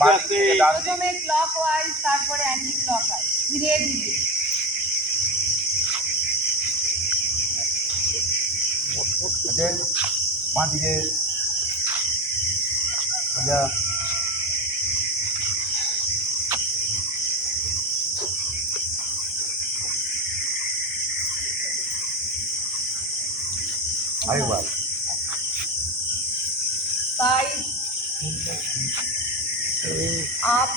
প্রথমে ক্লকওয়াইজ তারপরে anti clockwise ধীরে ধীরে। বাঁ দিকে আরেকবার সাইড আপ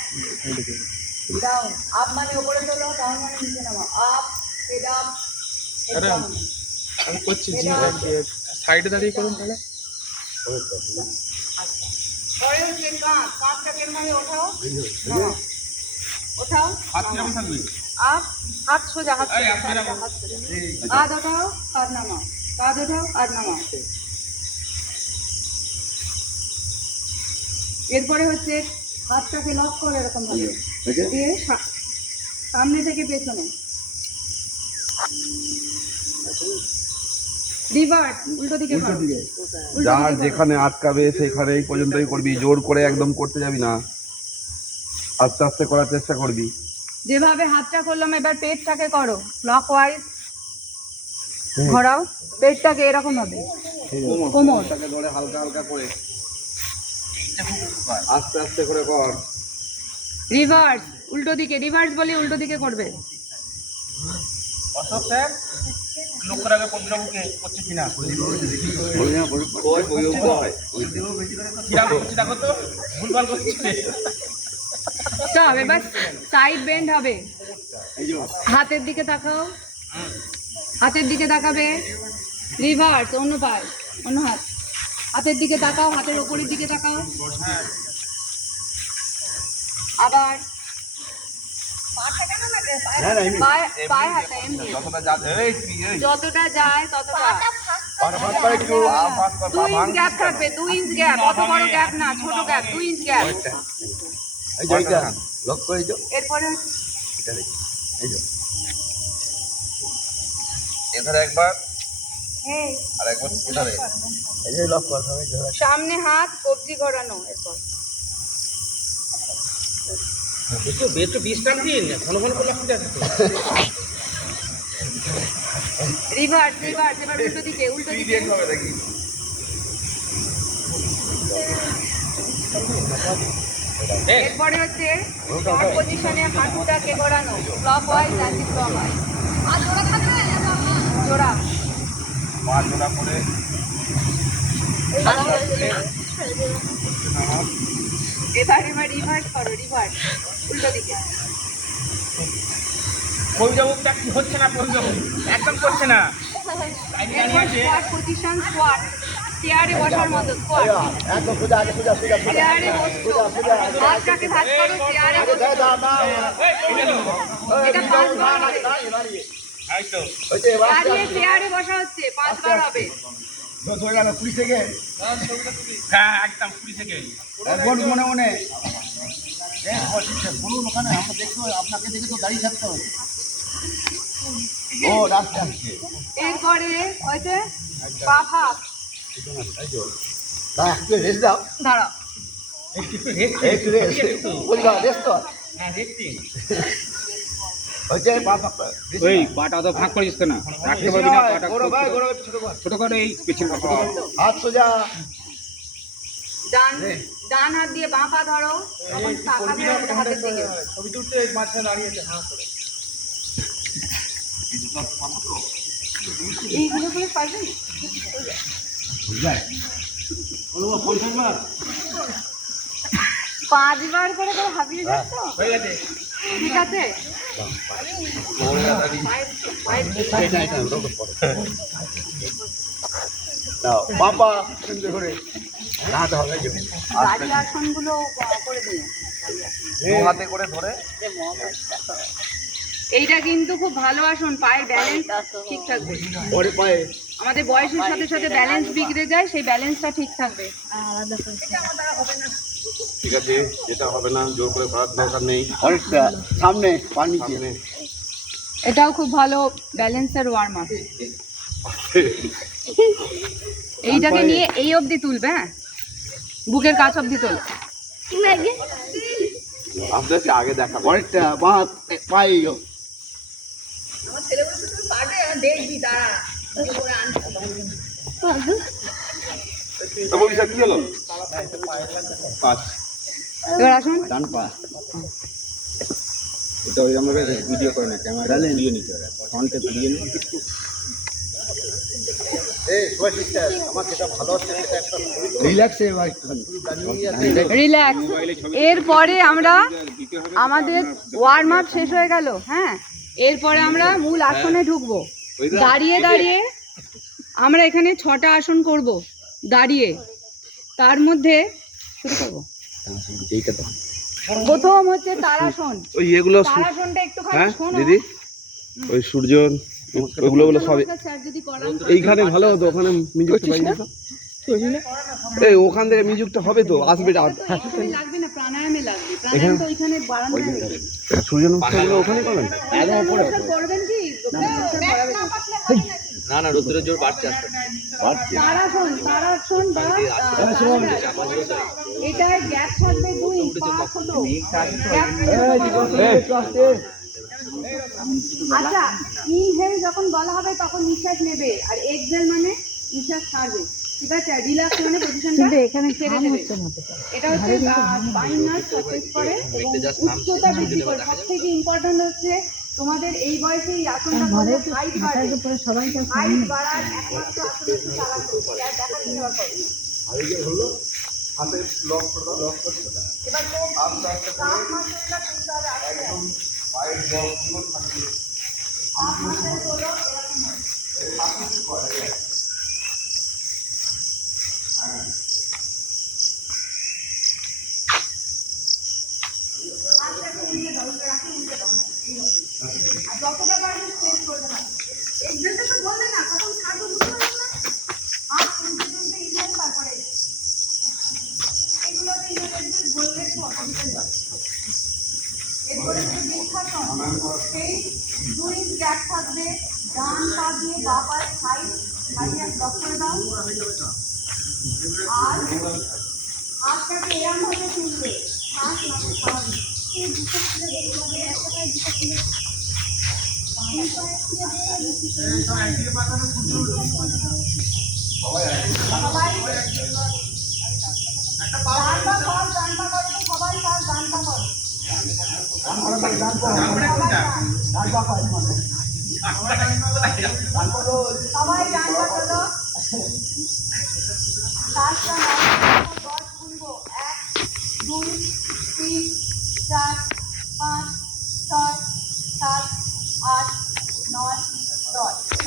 ডাউন। আপ মানে উপরে তোলো, ডাউন মানে নিচে নামাও। Up head up head down. আমি করছি সাইডে দাঁড়িয়ে করুন তাহলে। আচ্ছা পরে হচ্ছে কাঁধ। কাঁধটাকে মানে ওঠাও ওঠাও। হাত কিরকম থাকবে? আপ হাত সোজা, হাত সোজা, হাত সোজা। কাঁধ ওঠাও, কাঁধ নামাও, কাঁধ ওঠাও, কাঁধ নামাও। এরপরে হচ্ছে হাতটাকে লক করে এরকম ভাবে দিয়ে সামনে থেকে পেছনে রিভার্স, উল্টো দিকে করো। যার যেখানে আটকাবে সেখানে এই পর্যন্তই করবি, জোর করে একদম করতে যাবি না, আস্তে আস্তে করার চেষ্টা করবি। যেভাবে হাতটা করলাম এবার পেটটাকে করো ক্লকওয়াইজ, ঘোরাও পেটটাকে এরকম ভাবে, কোমরটাকে ধরে হালকা হালকা করে আস্তে আস্তে করে কর। রিভার্স, উল্টো দিকে, রিভার্স বলি উল্টো দিকে করবে। অশোক স্যার লোক করে আগে পদ্মবাবুকে করছে কিনা ভুলভাল করছে। স্টপ, এবার সাইড বেন্ড হবে। হাতের দিকে তাকাও, হাতের দিকে তাকাবে, রিভার্স, অন্য পাশ, অন্য হাত, হাতের দিকে তাকাও, হাতের ওপরের দিকে তাকাও, আবার পায়ে হাতে এমনি যতটা যায় ততটা। 2 ইঞ্চ গ্যাপ থাকবে, 2 ইঞ্চ গ্যাপ, অত বড় গ্যাপ না, ছোট গ্যাপ, 2 ইঞ্চ গ্যাপ। এরপরে এখানে একবার এই আর একবার এখানে এই যে লক করতে হবে, সামনে হাত কবজি ঘোরানো। এরপর একটু বিশ্রাম দিন, ঘন ঘন করে লাগতে যাচ্ছে। রিভার্স, রিভার্স, এবার উল্টো দিকে, উল্টো দিকে। এরপরে হচ্ছে শর্ট পজিশনে হাঁটুটাকে ঘোরানো ক্লকওয়াইজ অ্যান্টি ক্লকওয়াইজ। জোড়া পা জোড়া করে এবার এবার রিভার্স করো, রিভার্স, উল্টো দিকে। পদ্মবাবুটা কি হচ্ছে না, পদ্মবাবু একদম করছে না। এরপর স্কোয়াট পজিশন, স্কোয়াট, চেয়ারে বসার মতো স্কোয়াট। চেয়ারে বসছো, হাতটাকে ভাঁজ করো, চেয়ারে বসছো। এটা 5 বার হবে। দাঁড়িয়ে চেয়ারে বসা হচ্ছে, 5 বার হবে। হ্যাঁ একদম 20 সেকেন্ড। মনে মনে বলুন, ওখানে আমরা দেখতে আপনাকে দেখে তো দাঁড়িয়ে থাকতে হবে। ও রাস্তা আসছে। এরপরে হয়েছে পা ভাগ। একটু রেস্ট দাও, দাঁড়াও, একটু রেস্ট কর। হ্যাঁ দেখছি হচ্ছে ওই পাটা তো ফাঁক করিস না, রাখতে পারবি না পাটা, ছোট করে এই পিছনে হাত সোজা। ডান হাত দিয়ে বাঁ পা ধরো, তখন তাকাবে হাতের দিকে। ছবি তুলতে মাঝখানে দাঁড়িয়েছে, হ্যাঁ করে এইগুলো করে পারবেন? 5 বার করে করে হাবিয়ে যাচ্ছ, হয়ে গেছে। ঠিক আছে। বাবা সুন্দর করে গাড়ি আসনগুলো করে দিন, হাতে করে ধরে। এইটা কিন্তু খুব ভালো আসন, পায়ের ব্যালেন্স ঠিক থাকবে। আমাদের বয়সের সাথে সাথে ব্যালেন্স বিগড়ে যায়, সেই ব্যালেন্সটা ঠিক থাকবে। ঠিক আছে, যেটা হবে না জোর করে করার দরকার নেই। অনেকটা সামনে পানি সামনে। এটাও খুব ভালো ব্যালেন্সের ওয়ার্ম আপ। এইটাকে নিয়ে এই অবধি তুলবে, হ্যাঁ বুকের কাছ অবধি তোল। আপনাকে আগে দেখা পরেরটা বাঁ পাই আমার ছেলেগুলো তো তুমি পারবে আর দেখবি দাঁড়া কি করে আনছো বলিস কি হলো 5 এবার আসুন ডান পা ওটা ওই আমরা ভিডিও করে না ক্যামেরা ভিডিও নিতে হবে ফ্রন্টে ভিডিও নিয়ে রিল্যাক্সে রিল্যাক্স এরপরে আমরা দিতে হবে আমাদের ওয়ার্ম আপ শেষ হয়ে গেল হ্যাঁ এরপরে আমরা মূল আসনে ঢুকবো দাঁড়িয়ে দাঁড়িয়ে আমরা এখানে 6টা আসন করব দাঁড়িয়ে তার মধ্যে শুরু করব প্রথম হচ্ছে তারাসন ওই এগুলো তারাসনটা একটুখানি হ্যাঁ শোনো দিদি ওই সূর্য ওগুলো সবই স্যার যদি করান এইখানে ভালো হতো ওখানে মিউজিকটা পাই না এই ওখান থেকে মিউজিকটা হবে তো আসবে এখানে লাগবে না প্রাণায়ামে লাগবে প্রাণায়াম তো ওইখানে বাড়ানো যাবে সূর্য নমস্কারগুলো ওখানে করেন নমস্কার করবেন কি নমস্কার করাবে না না রুদ্রের জোর বাড়ছে আস্তে তারাসন বা এটা গ্যাপ থাকবে 2 ইঞ্চ পা ছোট আচ্ছা ইনহেল যখন বলা হবে তখন নিঃশ্বাস নেবে আর এক্সহেল মানে নিঃশ্বাস ছাড়বে ঠিক আছে রিল্যাক্স মানে পজিশনটা এখানে ছেড়ে দেবে এটা হচ্ছে স্পাইন নার্ভ সাপোর্ট করে এবং উচ্চতা বৃদ্ধি করে সবথেকে ইম্পর্টেন্ট হচ্ছে তোমাদের এই বয়সে এই আসনটা করলে হাইট বাড়বে হাইট বাড়ার একমাত্র আসন হচ্ছে তারাসন এটা দেখার চেষ্টা করো এবার তো সাত মাসের তুলতে হবে একদম যতটা পারবে স্ট্রেচ করতে হবে এক্সারসাইজ তো বললে না কখন ছাড়বো বুঝতে পারছো না হাত তুলতে তুলতে ইনহেল তারপরে এগুলোতে ইনহেল বললে একটু অসুবিধা যাবে এরপরে হচ্ছে বৃক্ষাসন সেই 2 ইঞ্চ গ্যাপ থাকবে ডান পা দিয়ে বাঁ পায়ে খাইয়ে ব্লক করে দাও আর হাতটাকে এরম ভাবে তুলবে হাত মানে স্বাভাবিক এই দুটো খুলে দেখতে হবে একটা পায়ে দুটো খুলে সবাই ডান পা তোলো 7টা 10 গুনবো 1 2 3 4 5 6 7 8 9 10